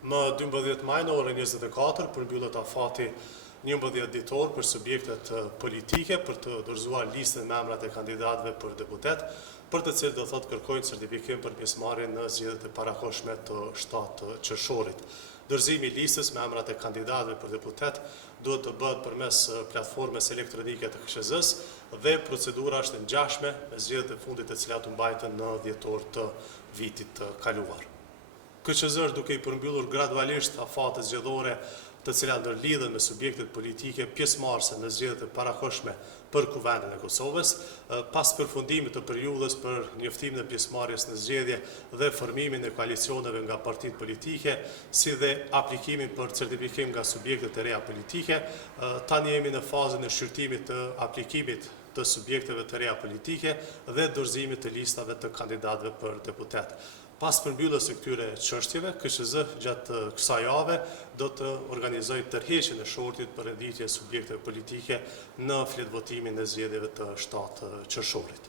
Më 12 maj në orën 24 përmbyllet afati 11 ditor për subjektet politike për të dorëzuar listën me emrat e kandidatëve për deputet, për të cilët do thotë kërkojnë certifikim për pjesëmarrjen në zgjedhjet e parakohshme të 7 qershorit. Dorëzimi i listës me emrat e kandidatëve për deputet duhet të bëhet përmes platformës elektronike të KSZ-s dhe procedura është e ngjashme me zgjedhjet e fundit të cilat u mbajtën në dhjetor të vitit të kaluar. KSZ është duke i përmbyllur gradualisht afatet zgjedhore të cilat ndërlidhen me subjektet politike pjesëmarrëse në zgjedhjet e parakohshme për Kuvendin e Kosovës, pas përfundimit të periudhës për njoftimin e pjesëmarrjes në zgjedhje dhe formimin e koalicioneve nga partitë politike, si dhe aplikimin për certifikim nga subjektet e reja politike, tani jemi në fazën e shqyrtimit të aplikimit të subjekteve të reja politike dhe dorëzimit të listave të kandidatëve për deputet. Pas përmbylljes së këtyre çështjeve, KSZ gjatë kësaj jave do të organizojë tërheqjen e shortit për renditje subjekteve politike në fletvotimin e zgjedhjeve të 7 qershorit.